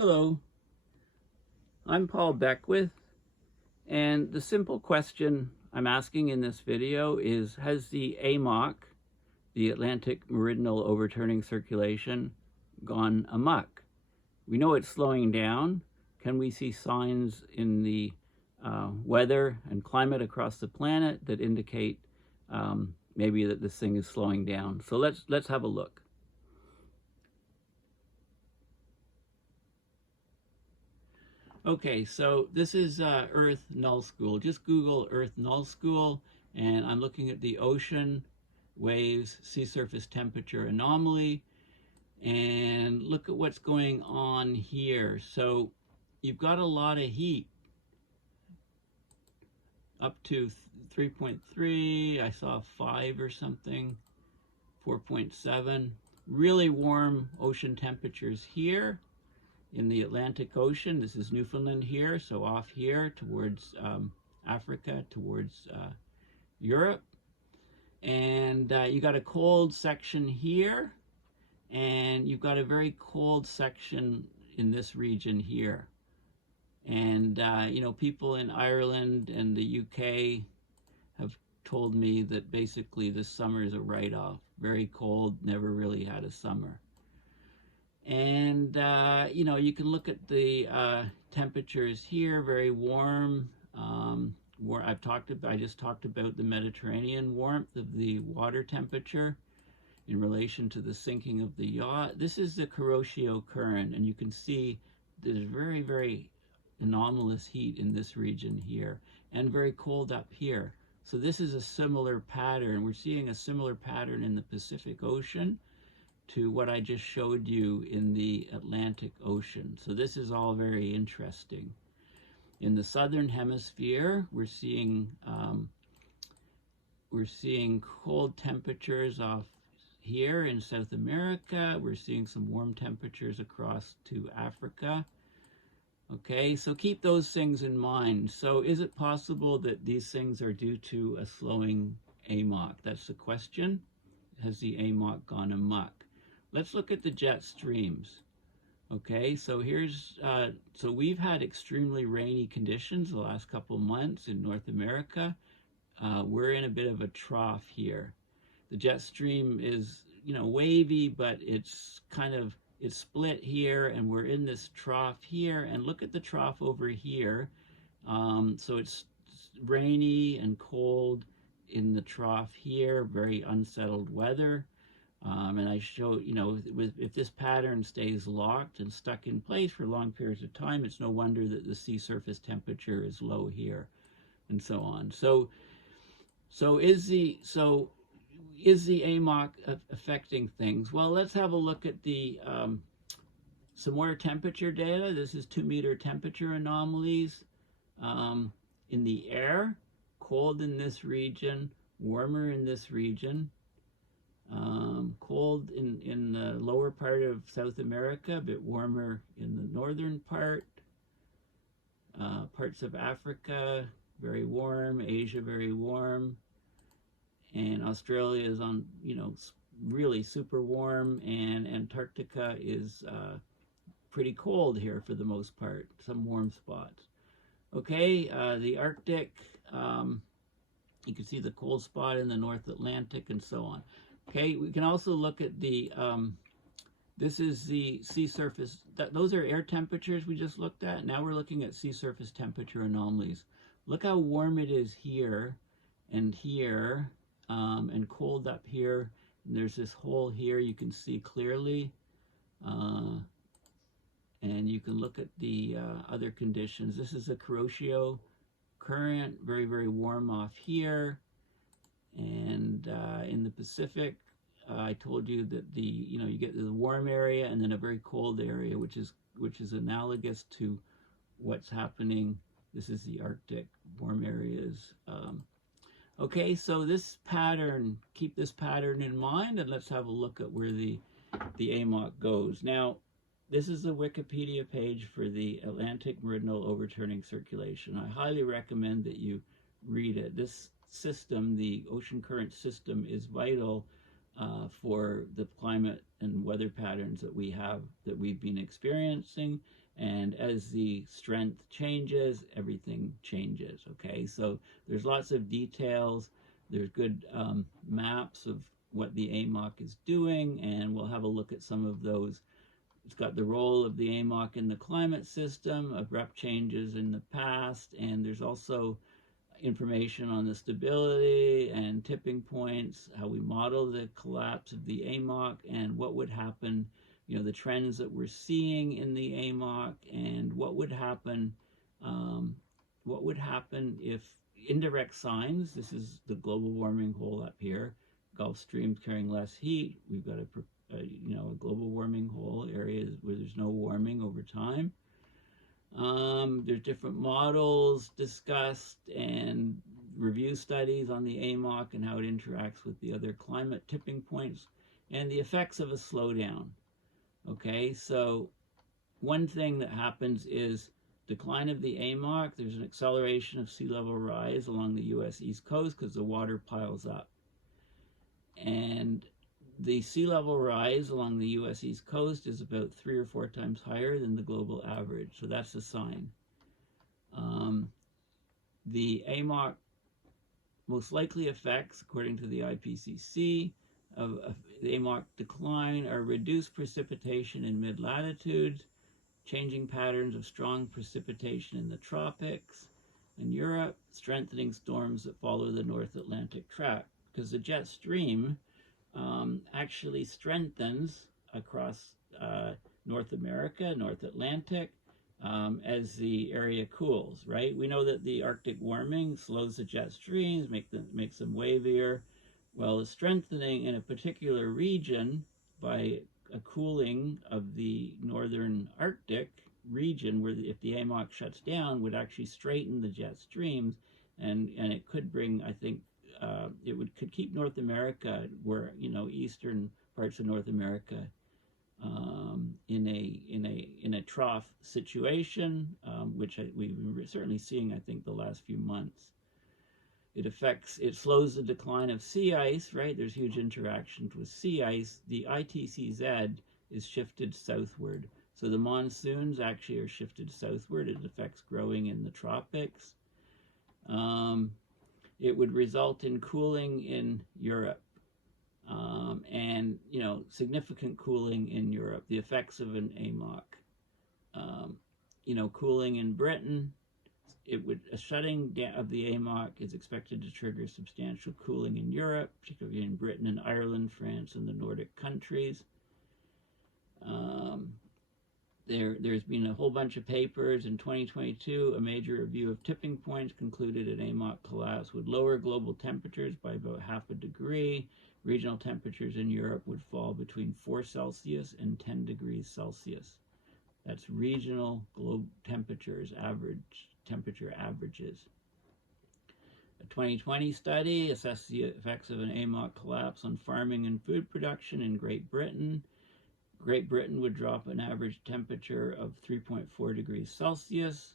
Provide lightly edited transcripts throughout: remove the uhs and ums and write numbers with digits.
Hello, I'm Paul Beckwith, and the simple question I'm asking in this video is, has the AMOC, the Atlantic Meridional Overturning Circulation, gone amok? We know it's slowing down. Can we see signs in the weather and climate across the planet that indicate maybe that this thing is slowing down? So let's have a look. Okay, so this is Earth Nullschool. Just Google Earth Nullschool, and I'm looking at the ocean, waves, sea surface temperature anomaly, and look at what's going on here. So you've got a lot of heat, up to 3.3, I saw 5 or something, 4.7. Really warm ocean temperatures here in the Atlantic Ocean. This is Newfoundland here, so off here towards Africa, towards Europe. And you got a cold section here, and you've got a very cold section in this region here. And you know, people in Ireland and the UK have told me that basically this summer is a write-off. Very cold, never really had a summer. And you know, you can look at the temperatures here, very warm. I just talked about the Mediterranean warmth of the water temperature in relation to the sinking of the yacht. This is the Kuroshio current, and you can see there's very, very anomalous heat in this region here, and very cold up here. So this is a similar pattern. We're seeing a similar pattern in the Pacific Ocean to what I just showed you in the Atlantic Ocean. So this is all very interesting. In the southern hemisphere, we're seeing cold temperatures off here in South America. We're seeing some warm temperatures across to Africa. Okay, so keep those things in mind. So is it possible that these things are due to a slowing AMOC? That's the question. Has the AMOC gone amok? Let's look at the jet streams. Okay, so here's, so we've had extremely rainy conditions the last couple of months in North America. We're in a bit of a trough here. The jet stream is, you know, wavy, but it's split here, and we're in this trough here. And look at the trough over here. So it's rainy and cold in the trough here, very unsettled weather. And I show, you know, if this pattern stays locked and stuck in place for long periods of time, it's no wonder that the sea surface temperature is low here, and so on. So is the AMOC affecting things? Well, let's have a look at the some more temperature data. This is 2-meter temperature anomalies in the air. Cold in this region, warmer in this region. Cold in the lower part of South America, a bit warmer in the northern part. Parts of Africa, very warm. Asia, very warm. And Australia is on, you know, really super warm. And Antarctica is pretty cold here for the most part. Some warm spots. Okay, the Arctic, you can see the cold spot in the North Atlantic and so on. Okay, we can also look at the, this is the sea surface, those are air temperatures we just looked at. Now we're looking at sea surface temperature anomalies. Look how warm it is here, and cold up here. And there's this hole here you can see clearly. And you can look at the other conditions. This is a Kuroshio current, very, very warm off here. And in the Pacific, I told you that you get the warm area and then a very cold area, which is analogous to what's happening. This is the Arctic, warm areas. Okay, so this pattern, keep this pattern in mind, and let's have a look at where the AMOC goes. Now, this is the Wikipedia page for the Atlantic Meridional Overturning Circulation. I highly recommend that you read it. This system, the ocean current system, is vital for the climate and weather patterns that we've been experiencing. And as the strength changes, everything changes. Okay, so there's lots of details. There's good maps of what the AMOC is doing, and we'll have a look at some of those. It's got the role of the AMOC in the climate system, abrupt changes in the past, and there's also information on the stability and tipping points, how we model the collapse of the AMOC, and what would happen, the trends that we're seeing in the AMOC, and what would happen if indirect signs, this is the global warming hole up here, Gulf Stream's carrying less heat, we've got a global warming hole, areas where there's no warming over time. There's different models discussed and review studies on the AMOC and how it interacts with the other climate tipping points and the effects of a slowdown. Okay, so one thing that happens is decline of the AMOC. There's an acceleration of sea level rise along the US East Coast because the water piles up. And the sea level rise along the US East Coast is about 3 or 4 times higher than the global average, so that's a sign. The AMOC most likely effects, according to the IPCC, of the AMOC decline are reduced precipitation in mid-latitudes, changing patterns of strong precipitation in the tropics and Europe, strengthening storms that follow the North Atlantic track, because the jet stream actually strengthens across North America, North Atlantic, as the area cools, right? We know that the Arctic warming slows the jet streams, makes them wavier. Well, the strengthening in a particular region by a cooling of the northern Arctic region, where if the AMOC shuts down, would actually straighten the jet streams, and it could bring, I think, could keep North America, where eastern parts of North America, in a trough situation, which we've been certainly seeing, I think, the last few months. It slows the decline of sea ice, right? There's huge interactions with sea ice. The ITCZ is shifted southward. So the monsoons actually are shifted southward. It affects growing in the tropics. It would result in cooling in Europe, and significant cooling in Europe. The effects of an AMOC, cooling in Britain. A shutting down of the AMOC is expected to trigger substantial cooling in Europe, particularly in Britain and Ireland, France, and the Nordic countries. There's been a whole bunch of papers. In 2022, a major review of tipping points concluded an AMOC collapse would lower global temperatures by about 0.5 degrees. Regional temperatures in Europe would fall between 4 Celsius and 10 degrees Celsius. That's regional globe temperatures, temperature averages. A 2020 study assessed the effects of an AMOC collapse on farming and food production in Great Britain. Great Britain would drop an average temperature of 3.4 degrees Celsius.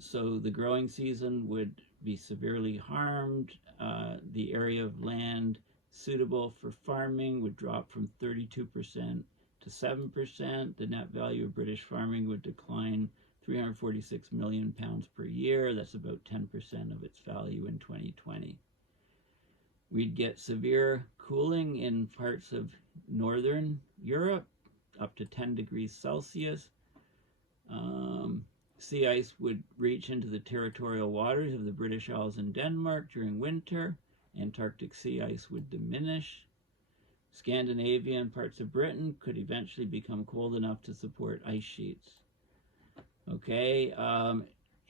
So the growing season would be severely harmed. The area of land suitable for farming would drop from 32% to 7%. The net value of British farming would decline 346 million pounds per year. That's about 10% of its value in 2020. We'd get severe cooling in parts of northern Europe, up to 10 degrees Celsius. Sea ice would reach into the territorial waters of the British Isles and Denmark during winter. Antarctic sea ice would diminish. Scandinavia and parts of Britain could eventually become cold enough to support ice sheets. Okay,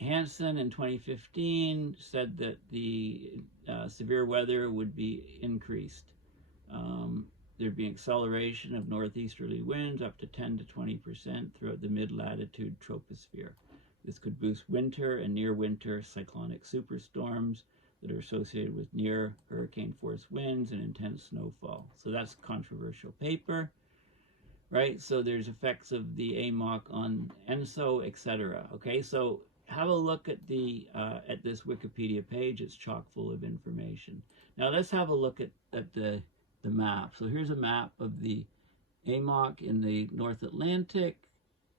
Hansen in 2015 said that the severe weather would be increased. There'd be acceleration of northeasterly winds up to 10 to 20% throughout the mid-latitude troposphere. This could boost winter and near-winter cyclonic superstorms that are associated with near hurricane-force winds and intense snowfall. So that's a controversial paper, right? So there's effects of the AMOC on ENSO, etc. Okay, so have a look at this Wikipedia page. It's chock full of information. Now let's have a look at the the map. So here's a map of the AMOC in the North Atlantic,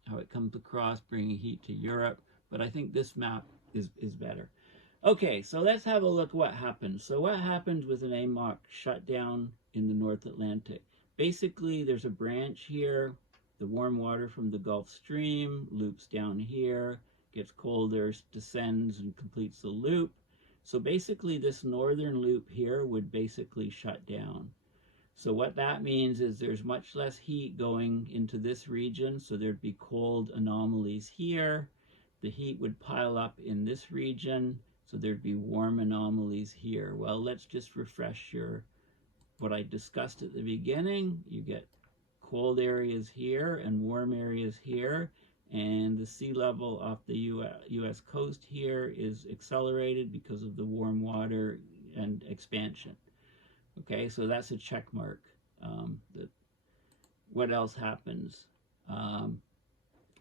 how it comes across, bringing heat to Europe. But I think this map is better. Okay, so let's have a look at what happens. So what happens with an AMOC shutdown in the North Atlantic? Basically, there's a branch here. The warm water from the Gulf Stream loops down here, gets colder, descends, and completes the loop. So basically, this northern loop here would basically shut down. So what that means is there's much less heat going into this region, so there'd be cold anomalies here. The heat would pile up in this region, so there'd be warm anomalies here. Well, let's just refresh what I discussed at the beginning. You get cold areas here and warm areas here, and the sea level off the US coast here is accelerated because of the warm water and expansion. Okay, so that's a check mark. What else happens?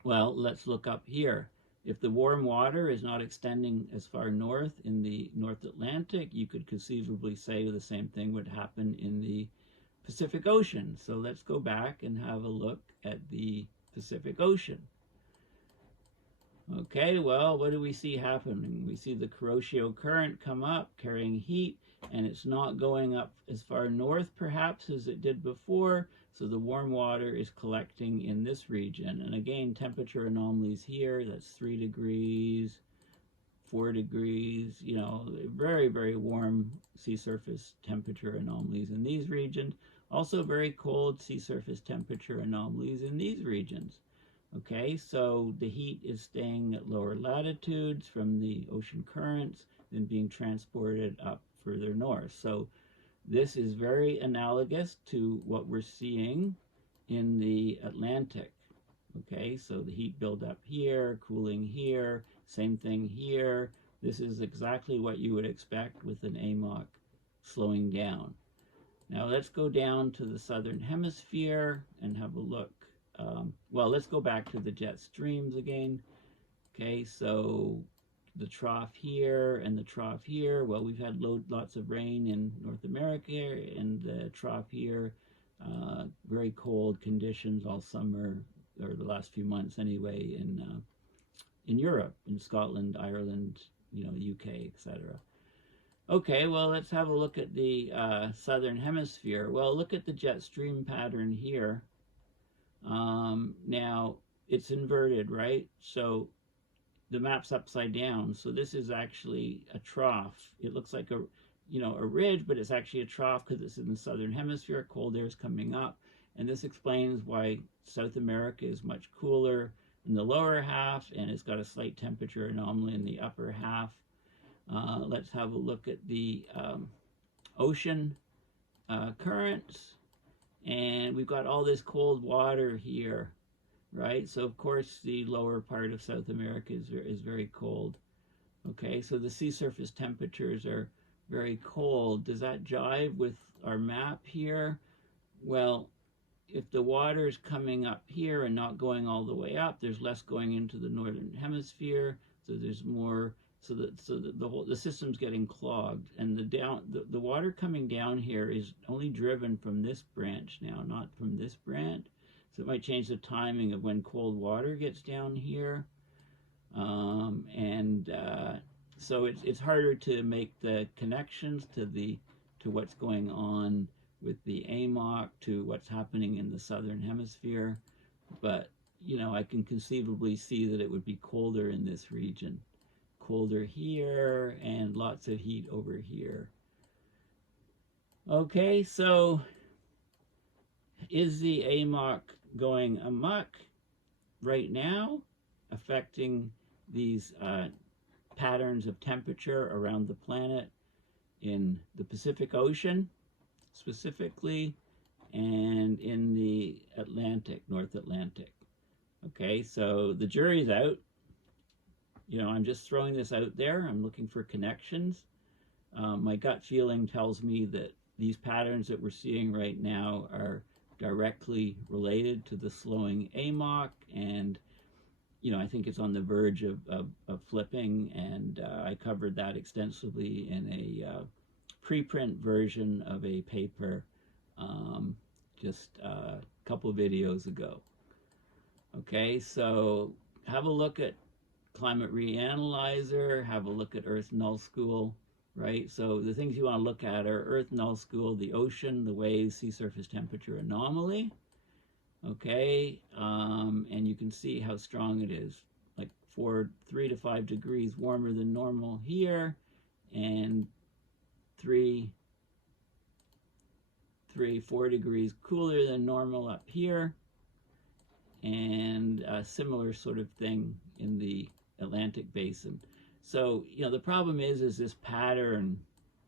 Well, let's look up here. If the warm water is not extending as far north in the North Atlantic, you could conceivably say the same thing would happen in the Pacific Ocean. So let's go back and have a look at the Pacific Ocean. Okay, well, what do we see happening? We see the Kuroshio current come up, carrying heat, and it's not going up as far north, perhaps, as it did before, so the warm water is collecting in this region. And again, temperature anomalies here, that's 3 degrees, 4 degrees, you know, very, very warm sea surface temperature anomalies in these regions. Also very cold sea surface temperature anomalies in these regions. Okay, so the heat is staying at lower latitudes from the ocean currents and being transported up further north. So this is very analogous to what we're seeing in the Atlantic. Okay, so the heat buildup here, cooling here, same thing here. This is exactly what you would expect with an AMOC slowing down. Now let's go down to the southern hemisphere and have a look. Well, let's go back to the jet streams again. Okay, so the trough here and the trough here. Well, we've had lots of rain in North America, and the trough here, very cold conditions all summer, or the last few months anyway, in Europe, in Scotland, Ireland, you know, UK, etc. Okay, well, let's have a look at the southern hemisphere. Well, look at the jet stream pattern here. Now, it's inverted, right? So the map's upside down. So this is actually a trough. It looks like a ridge, but it's actually a trough because it's in the southern hemisphere. Cold air is coming up. And this explains why South America is much cooler in the lower half, and it's got a slight temperature anomaly in the upper half. Let's have a look at the ocean currents. And we've got all this cold water here, right? So of course the lower part of South America is very cold. Okay, so the sea surface temperatures are very cold. Does that jive with our map here? Well, if the water is coming up here and not going all the way up, there's less going into the northern hemisphere, so there's more. So the system's getting clogged, and the water coming down here is only driven from this branch now, not from this branch. So it might change the timing of when cold water gets down here, so it's harder to make the connections to what's going on with the AMOC to what's happening in the southern hemisphere. But you know, I can conceivably see that it would be colder in this region. Colder here and lots of heat over here. Okay, so is the AMOC going amok right now, affecting these patterns of temperature around the planet in the Pacific Ocean specifically, and in the Atlantic, North Atlantic? Okay, so the jury's out. You know, I'm just throwing this out there. I'm looking for connections. My gut feeling tells me that these patterns that we're seeing right now are directly related to the slowing AMOC, and you know, I think it's on the verge of flipping, and I covered that extensively in a preprint version of a paper just a couple videos ago. Okay, so have a look at Climate Reanalyzer, have a look at Earth Nullschool, right? So the things you want to look at are Earth Nullschool, the ocean, the waves, sea surface temperature anomaly. Okay, and you can see how strong it is, like 3 to 5 degrees warmer than normal here, and 4 degrees cooler than normal up here, and a similar sort of thing in the Atlantic basin. So, you know, the problem is this pattern,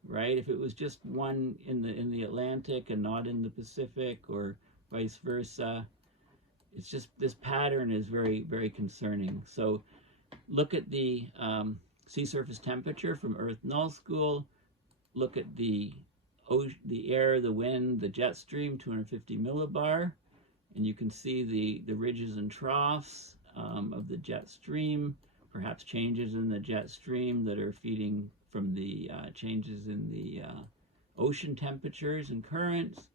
right? If it was just one in the Atlantic and not in the Pacific, or vice versa, it's just, this pattern is very, very concerning. So look at the sea surface temperature from Earth Nullschool, look at the air, the wind, the jet stream, 250 millibar, and you can see the ridges and troughs of the jet stream, perhaps changes in the jet stream that are feeding from the changes in the ocean temperatures and currents.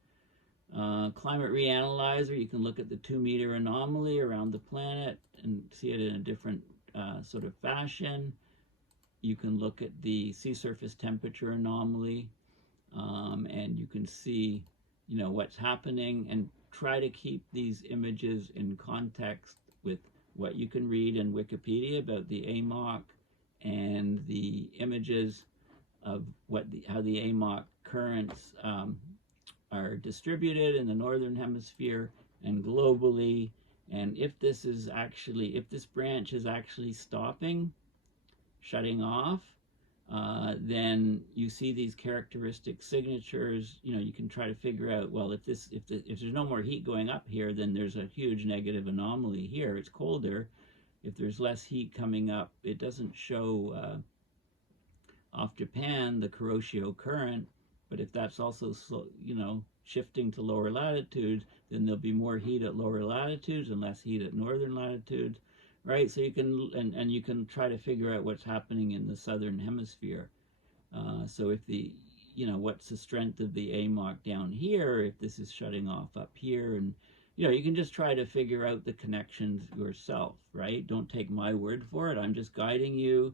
Climate Reanalyzer, you can look at the 2-meter anomaly around the planet and see it in a different sort of fashion. You can look at the sea surface temperature anomaly, and you can see, you know, what's happening, and try to keep these images in context with what you can read in Wikipedia about the AMOC, and the images of how the AMOC currents are distributed in the northern hemisphere and globally. And if this branch is actually shutting off, then you see these characteristic signatures. You know, you can try to figure out, well, if there's no more heat going up here, then there's a huge negative anomaly here. It's colder. If there's less heat coming up, it doesn't show off Japan the Kuroshio current. But if that's also, you know, shifting to lower latitudes, then there'll be more heat at lower latitudes and less heat at northern latitudes, right? So you can, and you can try to figure out what's happening in the southern hemisphere. So if you know, what's the strength of the AMOC down here, if this is shutting off up here, and, you know, you can just try to figure out the connections yourself, right? Don't take my word for it. I'm just guiding you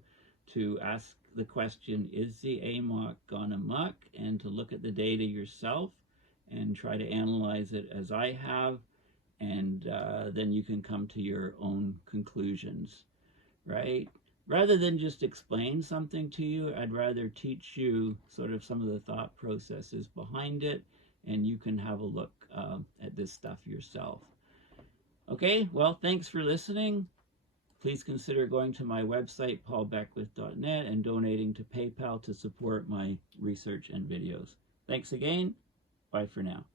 to ask the question, is the AMOC gone amok, and to look at the data yourself and try to analyze it as I have, and then you can come to your own conclusions, right? Rather than just explain something to you, I'd rather teach you sort of some of the thought processes behind it, and you can have a look at this stuff yourself. Okay, well, thanks for listening. Please consider going to my website, paulbeckwith.net, and donating to PayPal to support my research and videos. Thanks again. Bye for now.